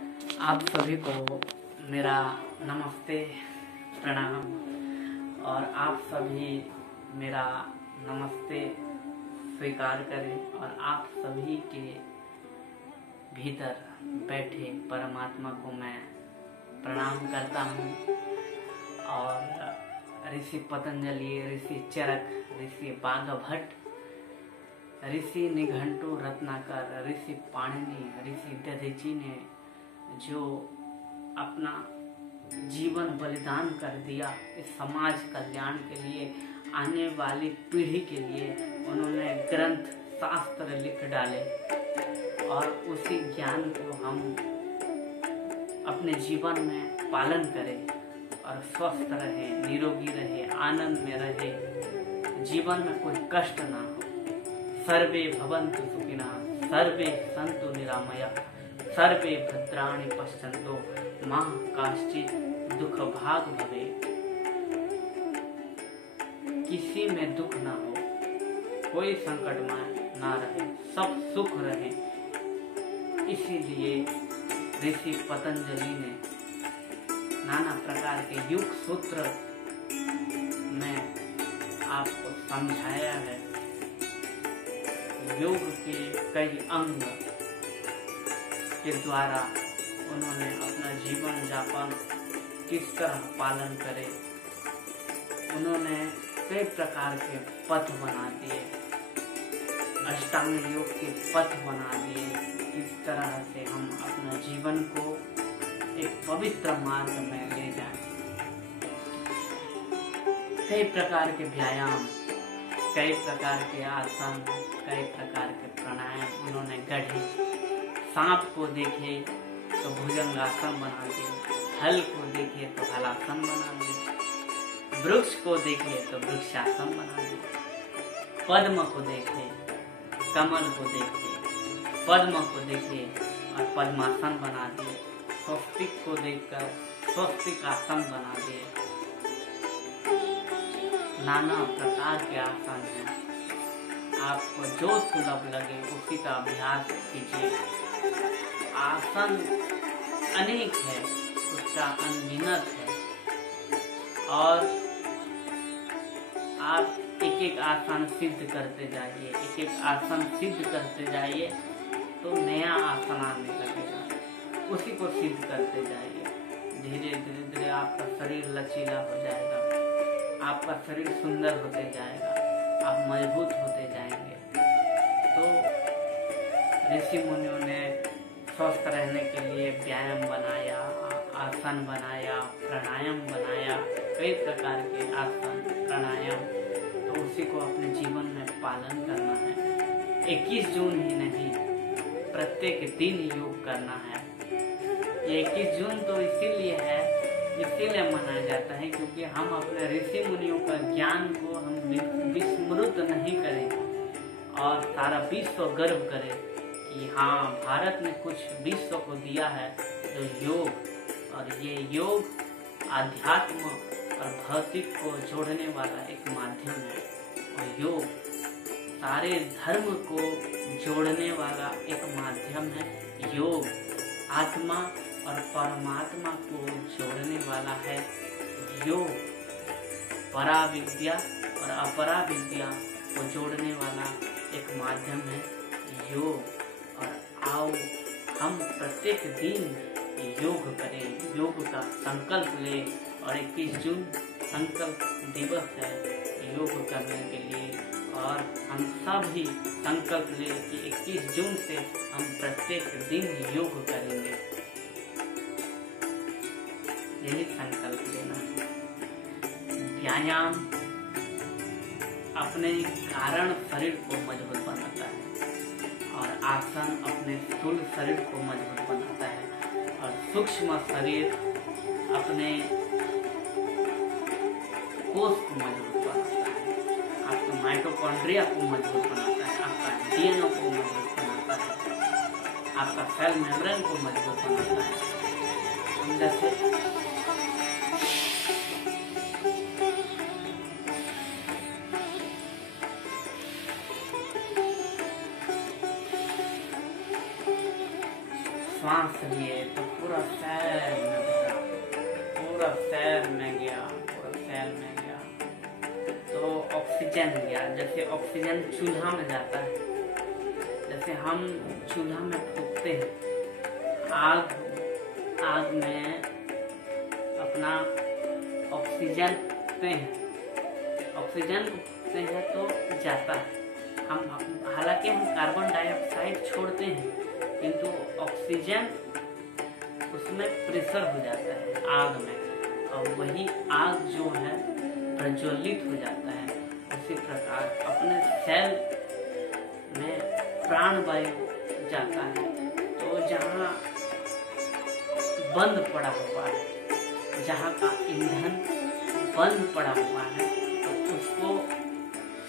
आप सभी को मेरा नमस्ते, प्रणाम। और आप सभी मेरा नमस्ते स्वीकार करें और आप सभी के भीतर बैठे परमात्मा को मैं प्रणाम करता हूँ। और ऋषि पतंजलि, ऋषि चरक, ऋषि बाघभट्ट, ऋषि निघंटु रत्नाकर, ऋषि पाणिनि, ऋषि दधीची ने जो अपना जीवन बलिदान कर दिया इस समाज कल्याण के लिए, आने वाली पीढ़ी के लिए, उन्होंने ग्रंथ शास्त्र लिख डाले और उसी ज्ञान को हम अपने जीवन में पालन करें और स्वस्थ रहे, निरोगी रहे, आनंद में रहे, जीवन में कोई कष्ट ना हो। सर्वे भवन्तु सुखिनः, सर्वे सन्तु निरामया, सर्वे भद्राणि पश्यन्तु मा काश्चित् दुख भाग भवेत्। किसी में दुख ना हो, कोई संकट में ना रहे, सब सुख रहे। इसीलिए ऋषि पतंजलि ने नाना प्रकार के योग सूत्र में आपको समझाया है। योग के कई अंग के द्वारा उन्होंने अपना जीवन यापन किस तरह पालन करे, उन्होंने कई प्रकार के पथ बना दिए, अष्टांग योग के पथ बना दिए। किस तरह से हम अपना जीवन को एक पवित्र मार्ग में ले जाएं। कई प्रकार के व्यायाम, कई प्रकार के आसन, कई प्रकार के प्राणायाम उन्होंने गढ़े। सांप को देखे तो भुजंगासन बना दिए, हल को देखे तो हलासन बना दिए, वृक्ष को देखे तो वृक्षासन बना दिए, पद्म को देखे, कमल को देखे, पद्म को देखे और पद्मासन बना दिए, स्वस्तिक को देखकर स्वस्तिक आसन बना दिए। नाना प्रकार के आसन हैं, आपको जो सुलभ लगे उसी का अभ्यास कीजिए। आसन अनेक है, उसका अनगिनत है और आप एक एक आसन सिद्ध करते जाइए, एक एक आसन सिद्ध करते जाइए तो नया आसन आने लगेगा, उसी को सिद्ध करते जाइए। धीरे धीरे धीरे आपका शरीर लचीला हो जाएगा, आपका शरीर सुंदर होते जाएगा, आप मजबूत होते जाएंगे। तो ऋषि मुनियों ने स्वस्थ रहने के लिए व्यायाम बनाया, आसन बनाया, प्राणायाम बनाया, कई प्रकार के आसन प्राणायाम। तो उसी को अपने जीवन में पालन करना है। 21 जून ही नहीं, प्रत्येक दिन योग करना है। ये 21 जून तो इसीलिए मनाया जाता है क्योंकि हम अपने ऋषि मुनियों का ज्ञान को हम विस्मृत नहीं करें और सारा विश्व गर्व करे कि हाँ, भारत ने कुछ विश्व को दिया है जो योग, और ये योग आध्यात्म और भौतिक को जोड़ने वाला एक माध्यम है। और योग सारे धर्म को जोड़ने वाला एक माध्यम है। योग आत्मा और परमात्मा को जोड़ने वाला है। योग पराविद्या और अपराविद्या को जोड़ने वाला एक माध्यम है योग। और आओ हम प्रत्येक दिन योग करें, योग का संकल्प ले। और 21 जून संकल्प दिवस है योग करने के लिए, और हम सब ही संकल्प ले कि 21 जून से हम प्रत्येक दिन योग करेंगे। यही संकल्प लेना है। व्यायाम अपने कारण शरीर को मजबूत बनाता है और आसन अपने स्थूल शरीर को मजबूत बनाता है और सूक्ष्म शरीर अपने कोष को मजबूत बनाता है, आपके माइटोकॉन्ड्रिया को मजबूत बनाता है, आपका डीएनए को मजबूत बनाता है, आपका सेल मेम्ब्रेन को मजबूत बनाता है। जैसे श्वास लिए तो पूरा शहर में भरा, पूरा शहर में गया, पूरा शहर में गया। तो ऑक्सीजन गया, जैसे ऑक्सीजन चूल्हा में जाता है, जैसे हम चूल्हा में फूकते हैं आग में अपना ऑक्सीजन फूकते हैं तो जाता है। हालांकि हम कार्बन डाइऑक्साइड छोड़ते हैं, किंतु ऑक्सीजन उसमें प्रेशर हो जाता है आग में, और वही आग जो है प्रज्वलित हो जाता है। उसी प्रकार अपने सेल में प्राणवायु जाता है, तो जहाँ बंद पड़ा हुआ है, जहाँ का ईंधन बंद पड़ा हुआ है, तो उसको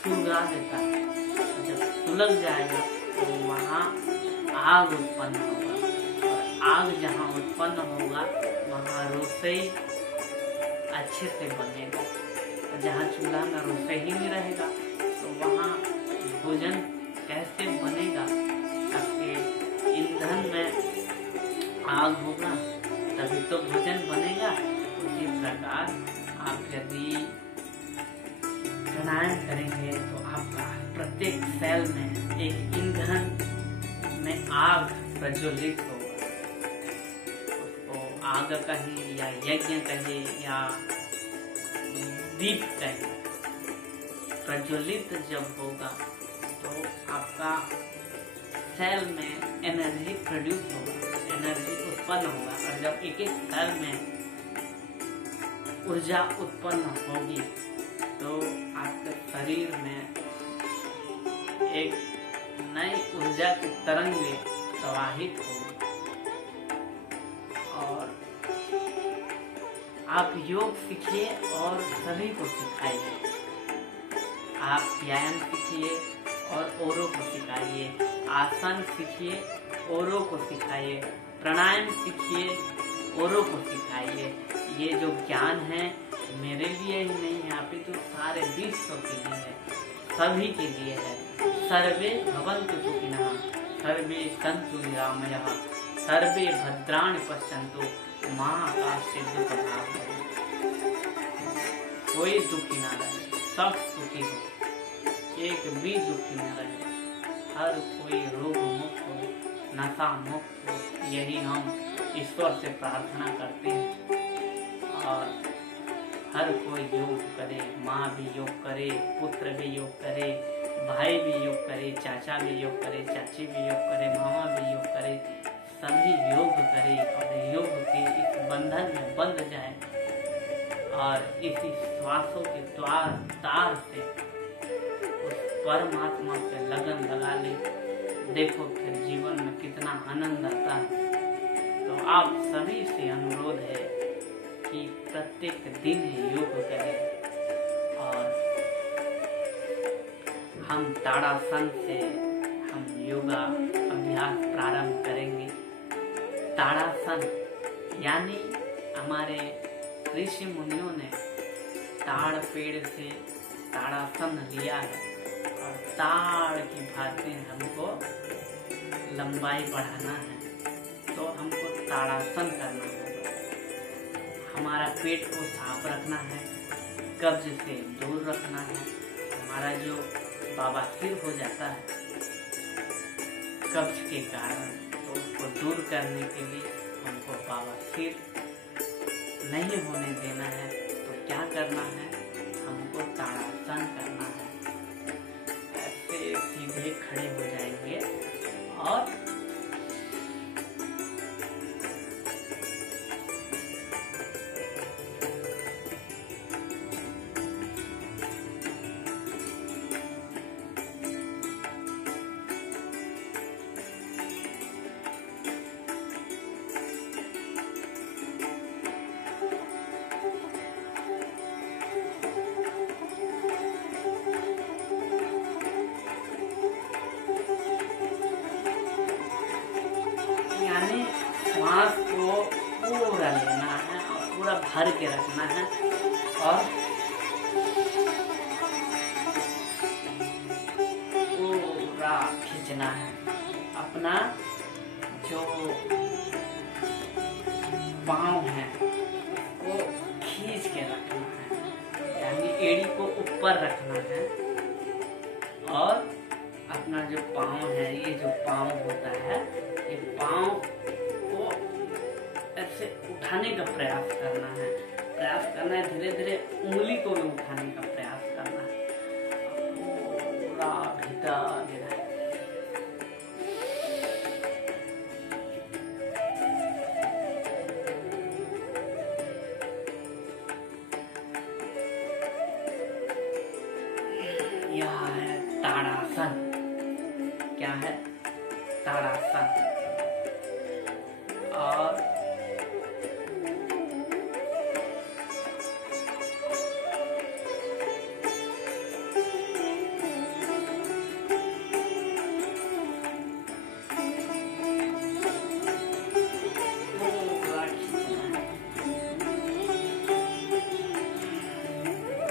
सुलगा देता है। जब सुलग जाएगा तो वहाँ आग उत्पन्न होगा, और आग जहाँ उत्पन्न होगा वहाँ रसोई अच्छे से बनेगा। जहाँ चूल्हा में रसोई ही नहीं रहेगा तो वहाँ भोजन कैसे बनेगा? आपके ईंधन में आग होगा तभी तो भोजन बनेगा। उसी प्रकार आप यदि प्राणायाम करेंगे तो आपका प्रत्येक सेल में एक ईंधन में आग प्रज्वलित होगा। उसको आग कहें या यज्ञ कहें या दीप कहें, प्रज्वलित जब होगा तो आपका सेल में एनर्जी प्रोड्यूस होगा, एनर्जी उत्पन्न होगा। और जब एक एक सेल में ऊर्जा उत्पन्न होगी तो आपके शरीर में एक नई ऊर्जा की तरंगे प्रवाहित होगी। और आप योग सीखिए और सभी को सिखाइए। आप व्यायाम सीखिए और औरों को सिखाइए, आसन सीखिए औरों को सिखाइए, प्राणायाम सीखिए औरों को सिखाइए। ये जो ज्ञान है मेरे लिए ही नहीं है, आप तो सारे विश्व के लिए है, सभी के लिए है। सर्वे भवन्तु सुखिनः, सर्वे सन्तु निरामयाः, सर्वे भद्राणि पश्यन्तु मा कश्चित् दुःखभाग् भवेत्। कोई दुखी ना रहे, सब सुखी हो, एक भी दुखी न रहे, हर कोई रोग मुक्त हो, नशा मुक्त हो, यही हम ईश्वर से प्रार्थना करते हैं। और हर कोई योग करे, माँ भी योग करे, पुत्र भी योग करे, भाई भी योग करे, चाचा भी योग करे, चाची भी योग करे, मामा भी योग करे, सभी योग करे और योग के इस बंधन में बंध जाए और इसी श्वासों के तार से उस परमात्मा से लगन लगा ले। देखो फिर जीवन में कितना आनंद आता है। तो आप सभी से अनुरोध है कि प्रत्येक दिन योग करें। और हम ताड़ासन से हम योगा अभ्यास प्रारंभ करेंगे। ताड़ासन यानी हमारे ऋषि मुनियों ने ताड़ पेड़ से ताड़ासन लिया है और ताड़ की भांति हमको लंबाई बढ़ाना है, तो हमको ताड़ासन करना होगा। हमारा पेट को साफ रखना है, कब्ज से दूर रखना है। हमारा जो बवासीर हो जाता है कब्ज के कारण, तो उसको दूर करने के लिए हमको बवासीर नहीं होने देना है। तो क्या करना है, हमको ताड़ासन करना है। ऐसे सीधे खड़े हो जाएंगे और श्वास को पूरा लेना है और पूरा भर के रखना है और पूरा खींचना है। अपना जो पाँव है वो खींच के रखना है, यानी एड़ी को ऊपर रखना है और अपना जो पाँव है, ये जो पाँव होता है, ये पाँव को ऐसे उठाने का प्रयास करना है, धीरे धीरे उंगली को भी उठाने का प्रयास करना है, पूरा भीतर गिरा। यह है ताड़ासन। क्या है? ताड़ासन। और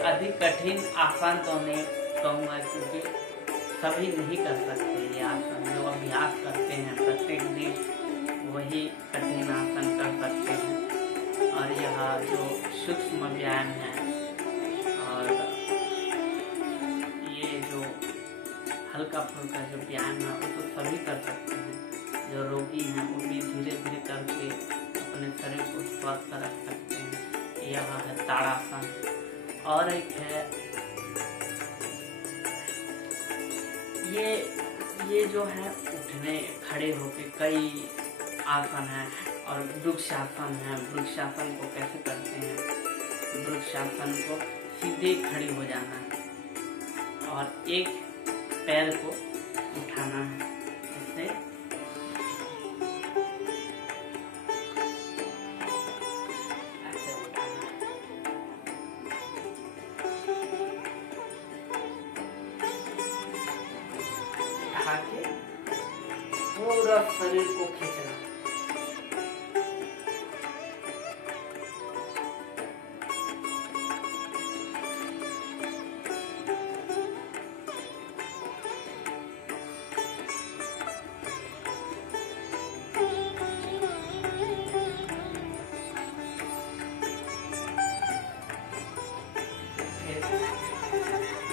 अधिक कठिन आसान तो नहीं कहूँगा, क्योंकि सभी नहीं कर सकते ये आसन। जो अभ्यास करते हैं प्रत्येक दिन वही कठिन आसन कर सकते हैं। और यह जो सूक्ष्म व्यायाम है और ये जो हल्का फुल्का जो व्यायाम है वो तो सभी कर सकते हैं। जो रोगी हैं वो भी धीरे धीरे करके अपने शरीर को स्वस्थ रख सकते हैं। यह है ताड़ासन। और एक है ये जो है उठने खड़े होके कई आसन है। और वृक्षासन है। वृक्षासन को कैसे करते हैं? वृक्षासन को सीधे खड़े हो जाना है और एक पैर को उठाना है, इससे के पूरा शरीर को खींचना।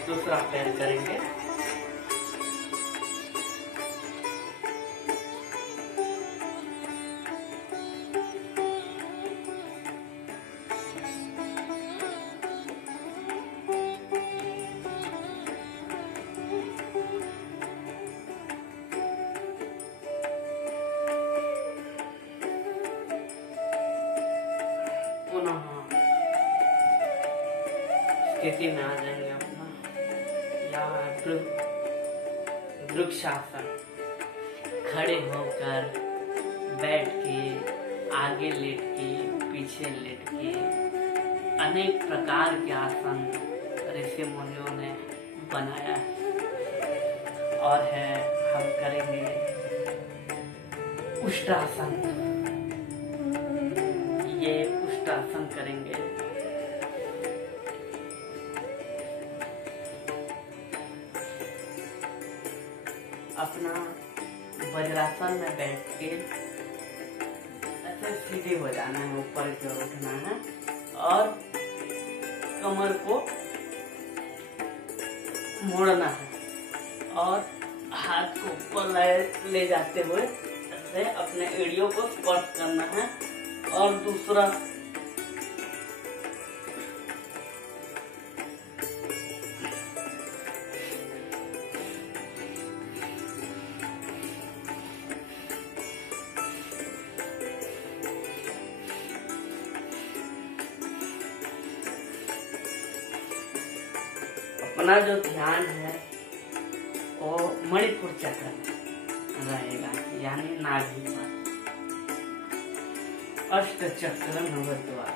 दूसरा पैर करेंगे। पुनः स्थिति में आ जाएंगे अपना। या वृक्षासन। खड़े होकर, बैठ के, आगे लेट के, पीछे लेट के, अनेक प्रकार के आसन ऋषि मुनियों ने बनाया है। और है हम करेंगे उष्टासन। ये उष्टासन करेंगे। अपना वज्रासन में बैठ के ऐसे सीधे हो जाना है, ऊपर की ओर उठना है और कमर को मोड़ना है और हाथ को ऊपर ले जाते हुए ऐसे अपने एड़ियों को स्पर्श करना है। और दूसरा अपना जो ध्यान है वो मणिपुर चक्र में रहेगा, यानी नाभि पर। अष्ट चक्र नवद्वार।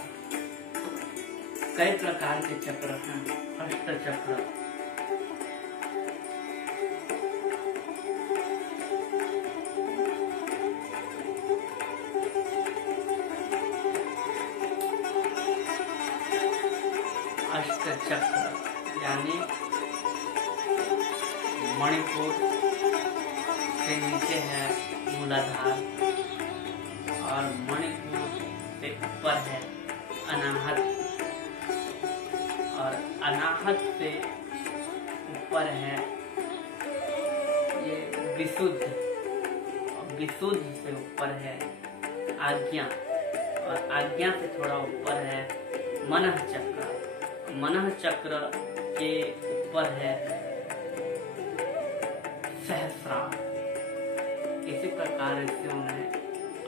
कई प्रकार के चक्र हैं। अष्ट चक्र यानी मणिपुर से नीचे है मूलाधार और मणिपुर से अनाहत, और अनाहत से ऊपर है ये विशुद्ध, और विशुद्ध से ऊपर है आज्ञा, और आज्ञा से थोड़ा ऊपर है मनः चक्र, मनः चक्र के ऊपर है सहस्रार। इसी प्रकार से उन्हें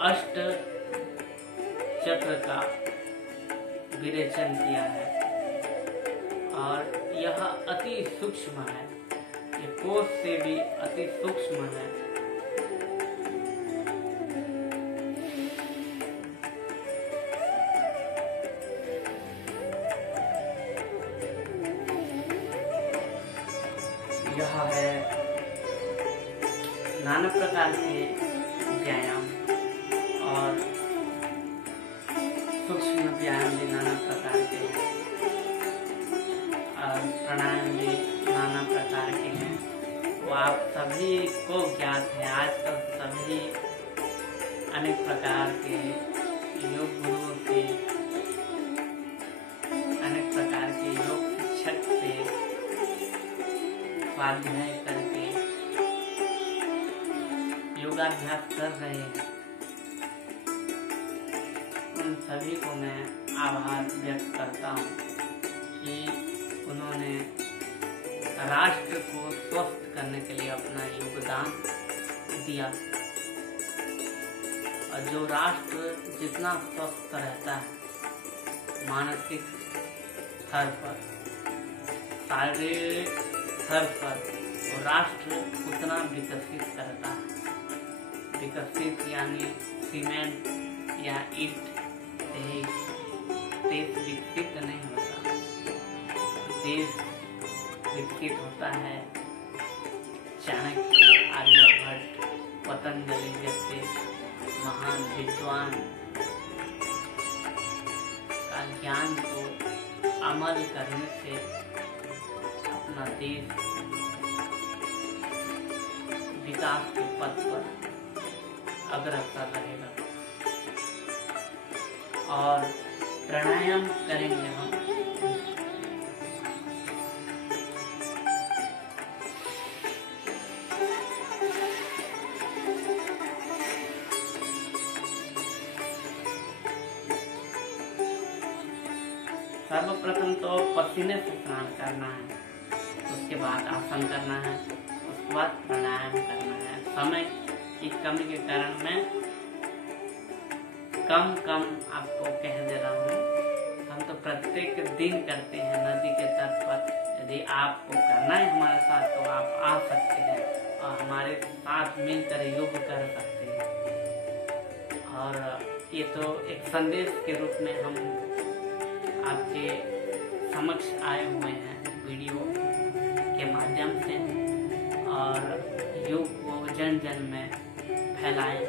अष्ट चक्र का विरेचन किया है, और यह अति सूक्ष्म है, ये कोष से भी अति सूक्ष्म है। यह है नाना प्रकार के व्यायाम, और सूक्ष्म व्यायाम भी नाना प्रकार के हैं, और प्राणायाम भी नाना प्रकार के हैं। वो आप सभी को ज्ञात है। आजकल सभी अनेक प्रकार के योग गुरुओं से, अनेक प्रकार के योग शिक्षक से स्वाध्याय करके योगाभ्यास कर रहे हैं। उन सभी को मैं आभार व्यक्त करता हूँ कि उन्होंने राष्ट्र को स्वस्थ करने के लिए अपना योगदान दिया, और जो राष्ट्र जितना स्वस्थ रहता है मानसिक स्तर पर, शारीरिक स्तर पर, वो राष्ट्र उतना विकसित करता है। विकसित यानी सीमेंट या ईंट देश विकसित नहीं होता, देश विकसित होता है चाणक्य, आर्यभट्ट, पतंजलि जैसे महान विद्वान का ज्ञान को अमल करने से अपना देश विकास के पथ पर अग्रसर रहेगा। और प्राणायाम करेंगे हम। सर्वप्रथम तो पसीने से स्नान करना है, उसके बाद आसन करना है, उसके बाद प्राणायाम करना है। समय की कमी के कारण मैं कम आपको कह दे रहा हूँ। हम तो प्रत्येक दिन करते हैं नदी के तट पर। यदि आपको करना है हमारे साथ तो आप आ सकते हैं और हमारे साथ मिलकर योग कर सकते हैं। और ये तो एक संदेश के रूप में हम आपके समक्ष आए हुए हैं वीडियो के माध्यम से, और योग को जन जन में फैलाएं,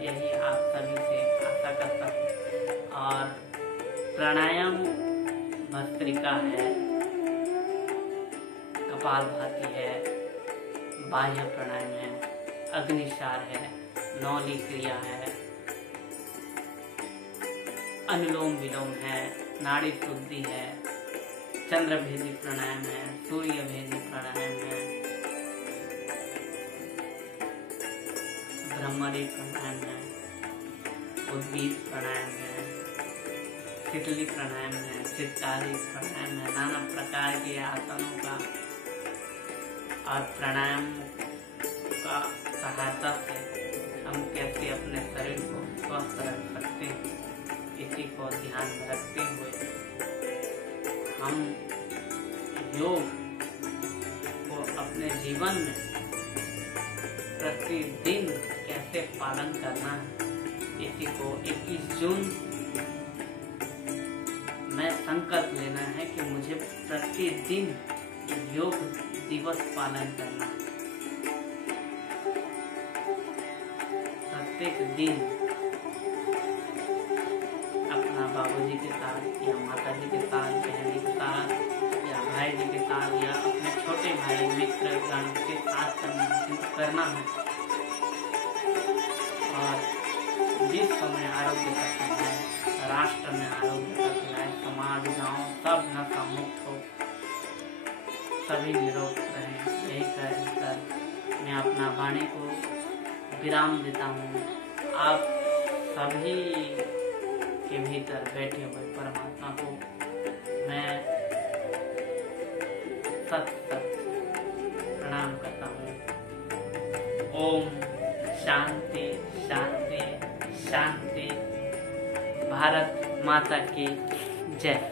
यही आप सभी से आशा करता हूँ। और प्राणायाम भस्त्रिका है, कपालभाति है, बाह्य प्राणायाम है, अग्निसार है, नौली क्रिया है, अनुलोम विलोम है, नाड़ी शुद्धि है, चंद्रभेदी प्राणायाम है, सूर्य भेदी प्राणायाम है, ब्रह्मरी प्राणायाम है, उद्गीत प्राणायाम है, शीतली प्राणायाम है, शीतकाली प्राणायाम है। नाना प्रकार के आसनों का और प्राणायाम का सहायता से हम कैसे अपने शरीर को स्वस्थ रख सकते हैं, इसी को ध्यान में रखते हुए हम योग को अपने जीवन में प्रतिदिन कैसे पालन करना है, इसी को 21 जून में संकल्प लेना है कि मुझे प्रतिदिन योग दिवस पालन करना है। प्रत्येक दिन अपना बाबूजी के साथ या माताजी के साथ, बहनी के साथ या भाई जी के साथ या अपने छोटे भाई मित्र गण के साथ करना है। और जिस समय आरोग्य का समय राष्ट्र में आरोग्यता फैलाए, समाज गांव सब नशा मुक्त हो, सभी निरोग रहें। यही कहकर मैं अपना वाणी को विराम देता हूँ। आप सभी के भीतर बैठे हुए परमात्मा को मैं सत प्रणाम करता हूँ। ओम शांति शांति शांति। भारत माता की जय।